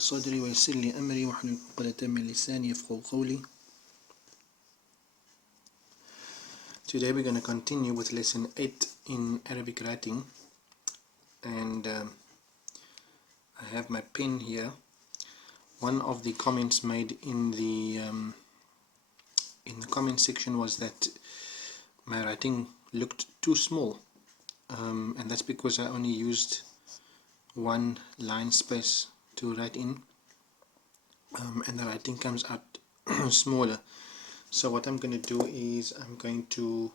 لي صدري ويسر لي أمري واحلل عقدة من لساني يفقهوا قولي. Today we're going to continue with lesson 8 in Arabic writing, and I have my pen here. One of the comments made in the comment section was that my writing looked too small, and that's because I only used one line space to write in, and the writing comes out smaller. So what I'm going to do is I'm going to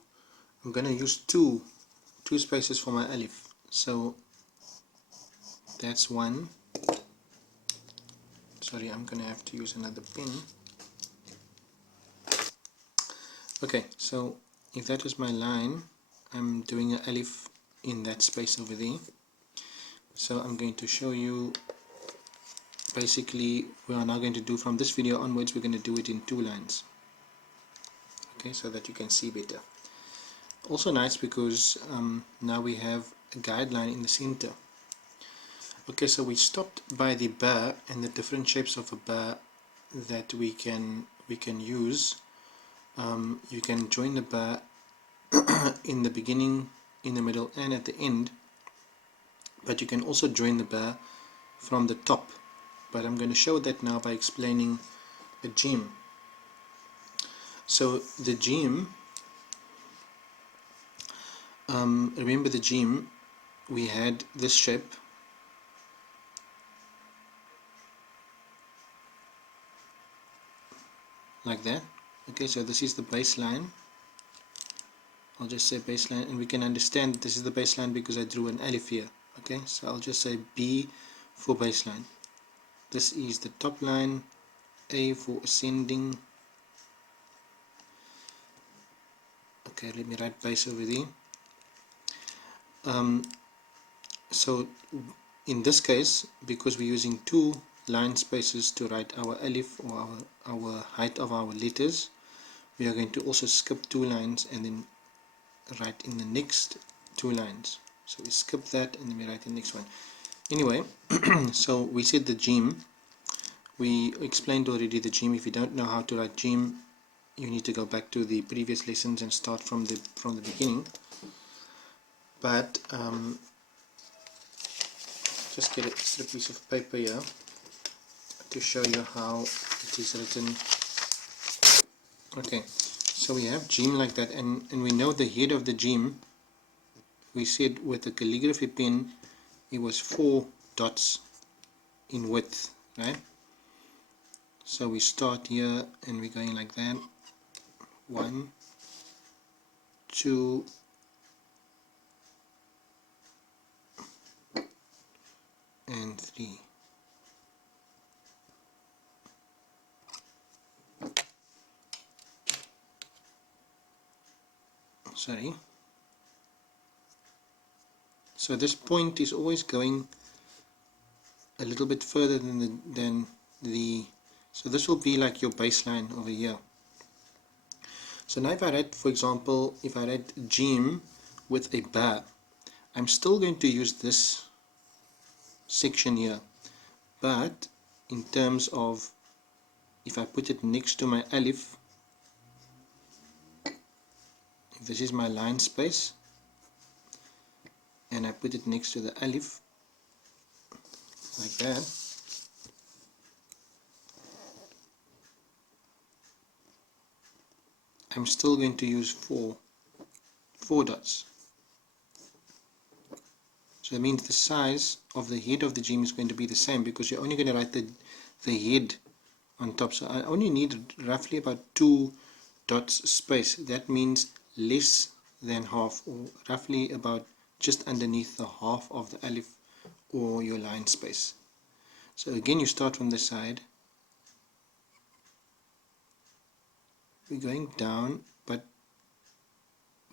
use two spaces for my alif. So that's one. Sorry, I'm going to have to use another pen. Okay, so if that is my line, I'm doing an alif in that space over there. So I'm going to show you, basically we are now going to do, from this video onwards, we're going to do it in two lines. Okay, so that you can see better. Also nice because now we have a guideline in the center. Okay, so we stopped by the ba and the different shapes of a ba that we can use. You can join the ba in the beginning, in the middle and at the end, but you can also join the ba from the top. But I'm going to show that now by explaining a Jeem. So the Jeem, remember the Jeem, we had this shape, like that. Okay, so this is the baseline. I'll just say baseline, and we can understand this is the baseline because I drew an alif here. Okay, so I'll just say B for baseline. This is the top line, A for ascending. Okay, let me write base over there. So in this case, because we're using two line spaces to write our alif, or our height of our letters, we are going to also skip two lines and then write in the next two lines. So we skip that and then we write the next one. Anyway, so we said the Jeem. We explained already the Jeem. If you don't know how to write Jeem, you need to go back to the previous lessons and start from the beginning. But just get a extra piece of paper here to show you how it is written. Okay, so we have Jeem like that, and we know the head of the Jeem. We said with the calligraphy pen it was 4 dots in width, right? So we start here and we're going like that. 1, 2, and 3. Sorry. So this point is always going a little bit further than the so this will be like your baseline over here. So now if I write, for example, if I write Jeem with a ba, I'm still going to use this section here, but in terms of, if I put it next to my alif, if this is my line space and I put it next to the alif like that, I'm still going to use four dots. So that means the size of the head of the Jeem is going to be the same, because you're only going to write the head on top. So I only need roughly about 2 dots space. That means less than half, or roughly about just underneath the half of the alif or your line space. So again, you start from the side. We're going down, but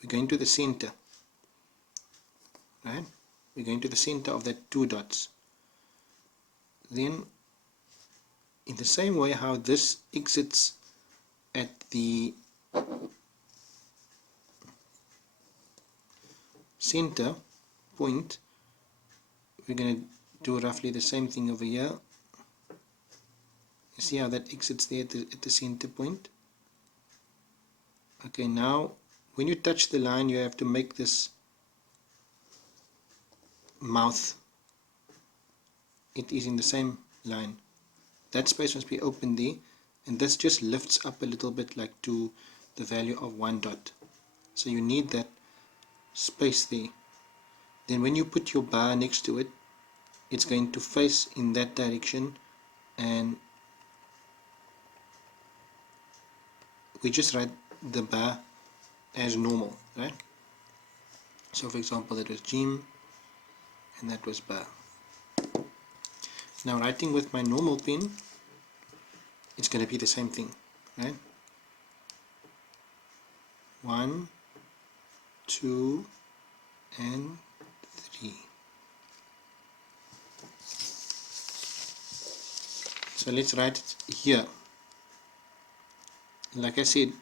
we're going to the center, right? We're going to the center of that 2 dots. Then in the same way how this exits at the center point, we're going to do roughly the same thing over here. See how that exits there at the center point? Okay, now when you touch the line, you have to make this mouth, it is in the same line. That space must be open there, and this just lifts up a little bit, like to the value of 1 dot. So you need that space there. Then when you put your bar next to it, it's going to face in that direction, and we just write the bar as normal, right? So for example, that was Jeem and that was bar. Now writing with my normal pen, it's going to be the same thing, right? 1, 2 and 3. So let's write it here. Like I said,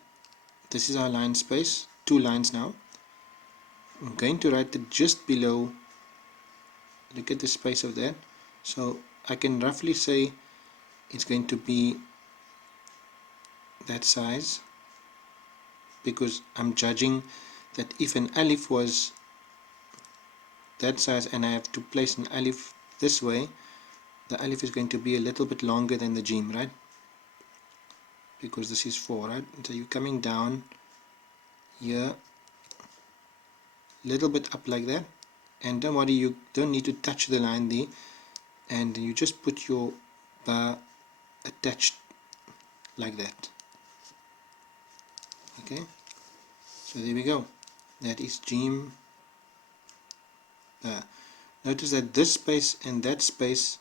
this is our line space, 2 lines now. I'm going to write it just below. Look at the space of that. So I can roughly say it's going to be that size, because I'm judging that if an alif was that size and I have to place an alif this way, the alif is going to be a little bit longer than the Jeem, right? Because this is 4, right? So you're coming down here, little bit up like that, and don't worry, you don't need to touch the line there, and you just put your bar attached like that. Okay, so there we go, that is Jeem bar. Notice that this space and that space,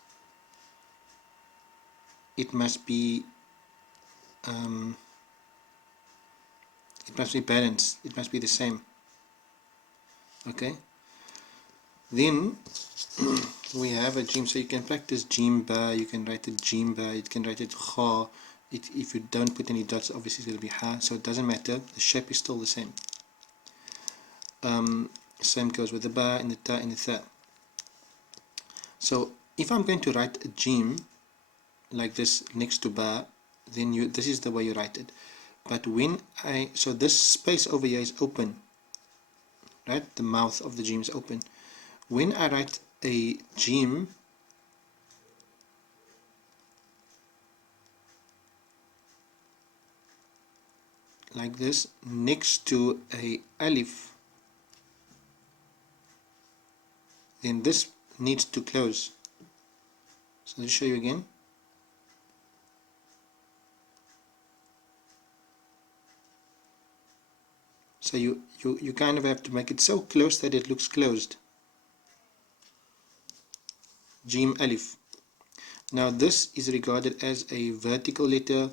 it must be balanced, it must be the same. Okay, then we have a Jeem, so you can practice Jeem bar, you can write it Jeem bar, you can write it Kha. If you don't put any dots, obviously it's going to be Ha, so it doesn't matter, the shape is still the same. Same goes with the bar and the ta and the tha. So if I'm going to write a Jeem like this next to bar, then this is the way you write it. But when so this space over here is open, right? The mouth of the Jeem is open. When I write a Jeem, like this next to a alif, then this needs to close. So let's show you again. So you kind of have to make it so close that it looks closed. Jeem alif. Now this is regarded as a vertical letter,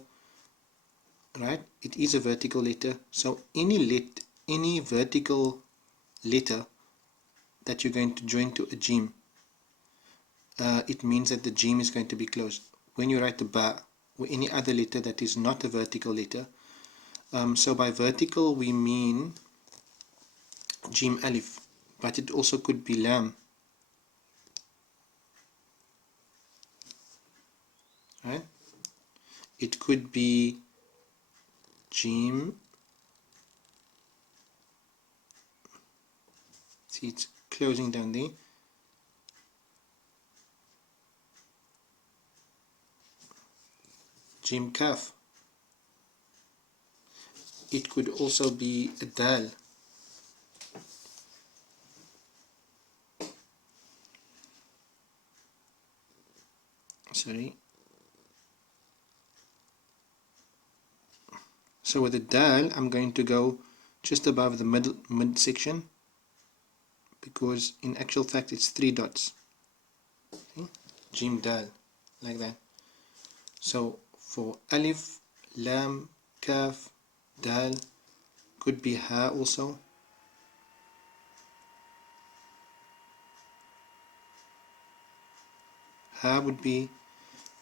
right? It is a vertical letter. So any vertical letter that you're going to join to a Jeem, it means that the Jeem is going to be closed. When you write the ba or any other letter that is not a vertical letter, so by vertical we mean Jeem alif, but it also could be lam, right? It could be Jeem, see it's closing down there, Jeem kaf. It could also be a dal, sorry. So with the dal, I'm going to go just above the mid section, because in actual fact it's 3 dots. Okay? Jeem dal, like that. So for alif, lam, kaf, dal, could be ha also. Ha would be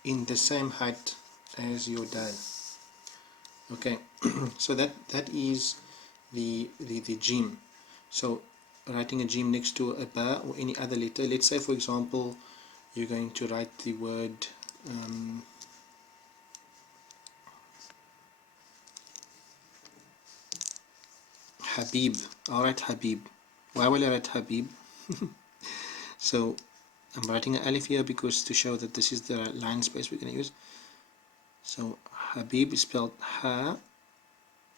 in the same height as your dal. Okay, so that is the Jeem. So writing a Jeem next to a ba or any other letter. Let's say for example you're going to write the word Habib. I'll write Habib. Why will I write Habib? So I'm writing an alif here because to show that this is the line space we're going to use. So Habib is spelled Ha.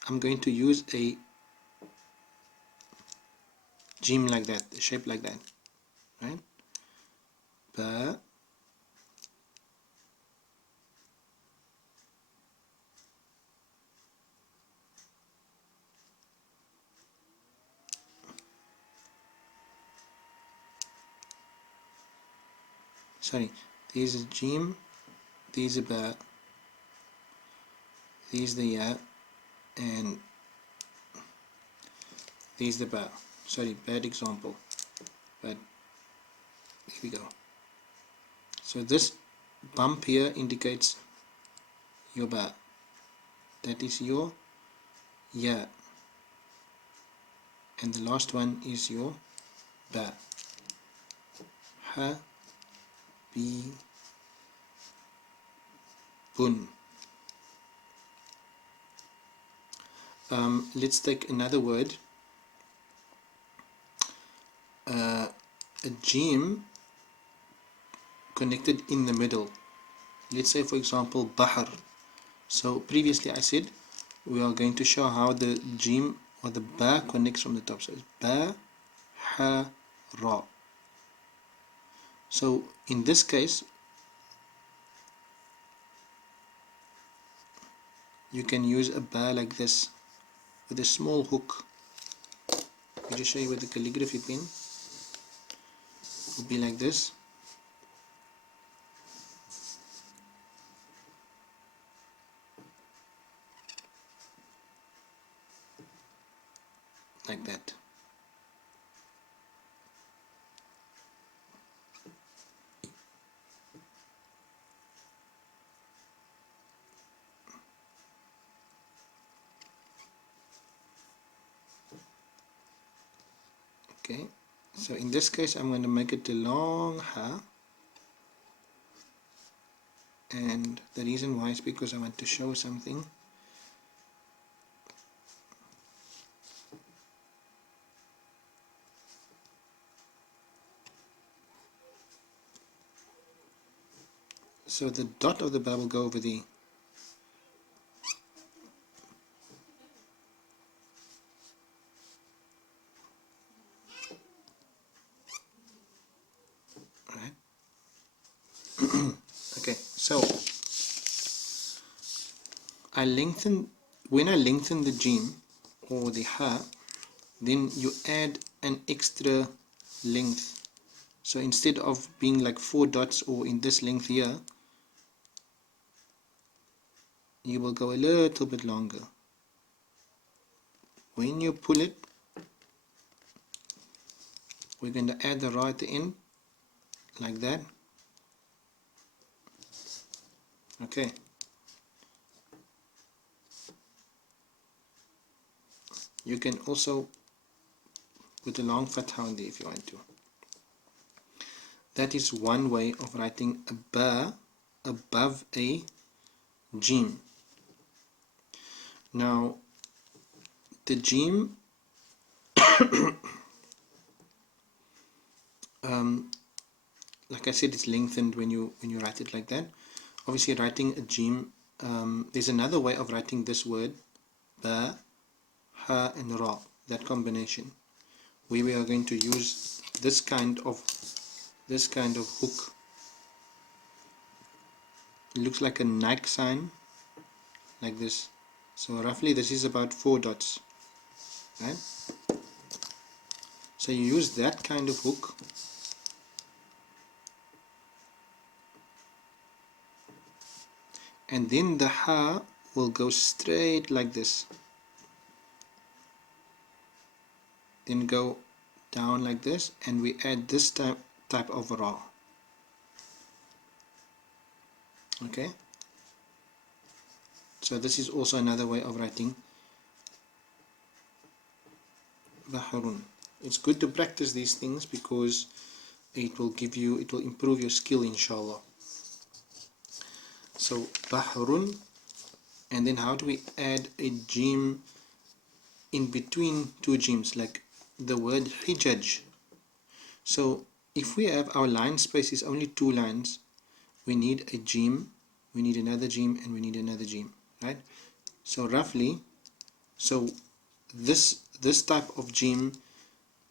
I'm going to use a Jeem like that, a shape like that, right? Ba. Sorry, this is Jeem, this is Ba, this is the Ya, and this is the Ba. Sorry, bad example, but here we go. So this bump here indicates your Ba. That is your Ya. And the last one is your Ba. Ha, Bi, Bun. Let's take another word. A Jeem connected in the middle. Let's say, for example, Bahar. So previously I said we are going to show how the Jeem or the Ba connects from the top. So it's Ba, Ha, Ra. So in this case, you can use a Ba like this with a small hook. I'll just show you with the calligraphy pen. It will be like this. Like that. Okay, so in this case I'm going to make it a long Ha, and the reason why is because I want to show something. So the dot of the Ba will go over there. Right? Okay, so when I lengthen the Jeem or the Ha, then you add an extra length. So instead of being like 4 dots or in this length here, you will go a little bit longer. When you pull it, we're going to add the Ra at the end, like that. Okay. You can also put a long fatha on there if you want to. That is one way of writing a Ba above a Jeem. Now, the Jeem, like I said, it's lengthened when you write it like that. Obviously, writing a Jeem, there's another way of writing this word, Ba, Ha, and Ra. That combination, where we are going to use this kind of hook. It looks like a Nike sign, like this. So roughly this is about 4 dots, right? So you use that kind of hook, and then the Ha will go straight like this, then go down like this, and we add this type of Ra. Okay, so this is also another way of writing Bahrun. It's good to practice these things because it will improve your skill, inshallah. So Bahrun, and then how do we add a Jeem in between two Jeems, like the word hijaj. So if we have our line space is only 2 lines, we need a Jeem, we need another Jeem, and we need another Jeem, right? So roughly, so this type of Jeem,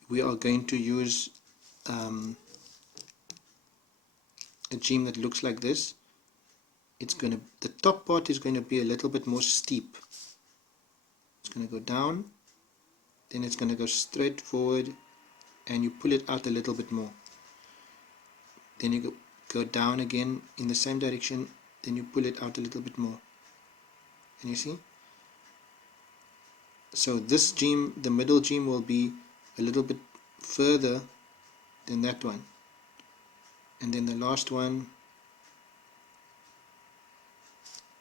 we are going to use a Jeem that looks like this. The top part is going to be a little bit more steep. It's going to go down, then it's going to go straight forward, and you pull it out a little bit more. Then you go down again in the same direction, then you pull it out a little bit more. And you see? So this Jeem, the middle Jeem, will be a little bit further than that one. And then the last one,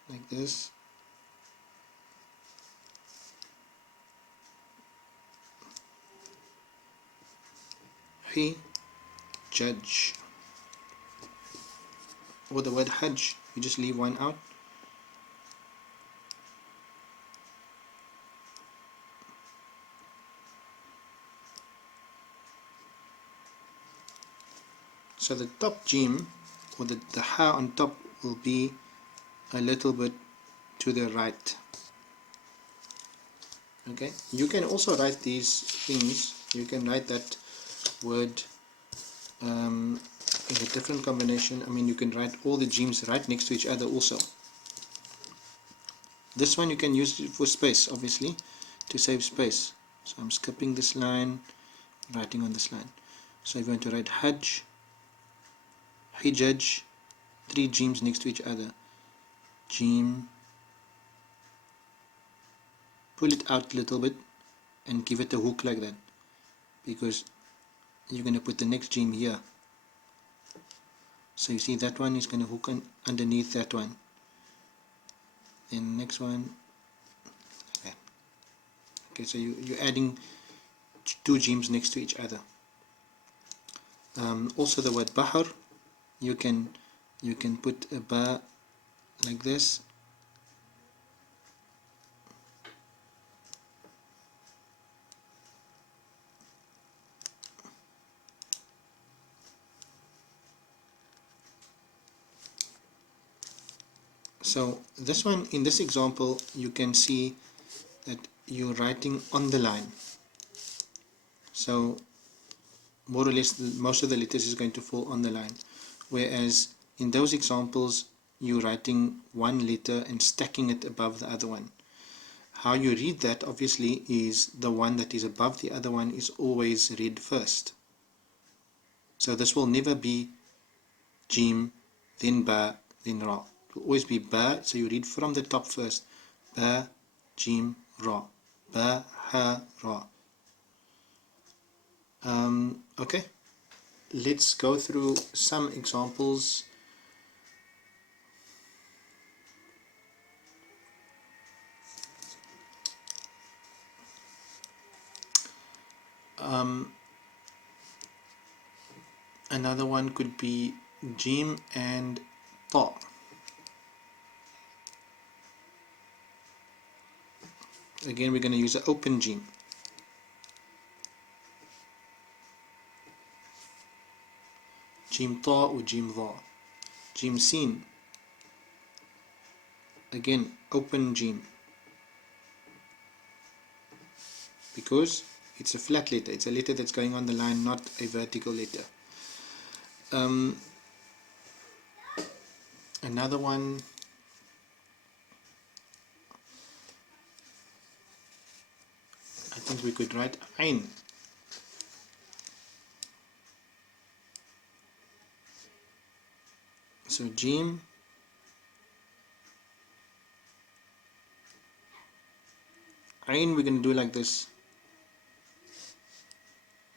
like this. He judge. Or the word hajj, you just leave one out. So the top Jeem, or the ha on top, will be a little bit to the right. Okay, you can also write these things, you can write that word in a different combination. I mean, you can write all the Jeems right next to each other also. This one you can use it for space, obviously, to save space. So I'm skipping this line, writing on this line. So I'm going to write Hajj, Hijaj, 3 Jeems next to each other. Jeem, pull it out a little bit and give it a hook like that, because you're going to put the next Jeem here. So you see that one is going to hook underneath that one. Then next one, okay. Okay, so you're adding 2 Jeems next to each other. Also the word Bahar, you can put a ba like this. So this one, in this example, you can see that you're writing on the line. So more or less most of the letters is going to fall on the line. Whereas in those examples, you're writing one letter and stacking it above the other one. How you read that, obviously, is the one that is above the other one is always read first. So this will never be Jeem, then Ba, then Ra. It will always be Ba, so you read from the top first. Ba, Jeem, Ra. Ba, Ha, Ra. Okay, let's go through some examples. Another one could be Jeem and Ta. Again, we're going to use an open Jeem. Jeem Ta or Jeem Dha. Jeem Sin. Again, open Jeem. Because it's a flat letter. It's a letter that's going on the line, not a vertical letter. Another one, I think we could write Ain. So Jeem, Ain, we're going to do like this.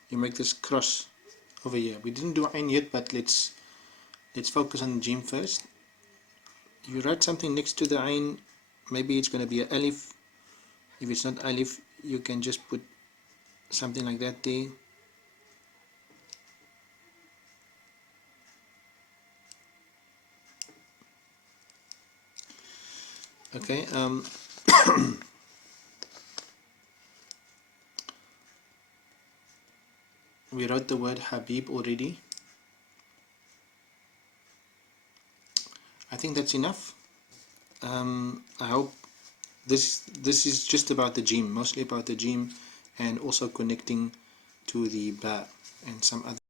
You make this cross over here. We didn't do Ain yet, but let's focus on Jeem first. You write something next to the Ain, maybe it's going to be an Alif. If it's not Alif, you can just put something like that there. Okay, We wrote the word Habib already. I think that's enough. I hope this is just about the Jeem, mostly about the Jeem, and also connecting to the Ba and some other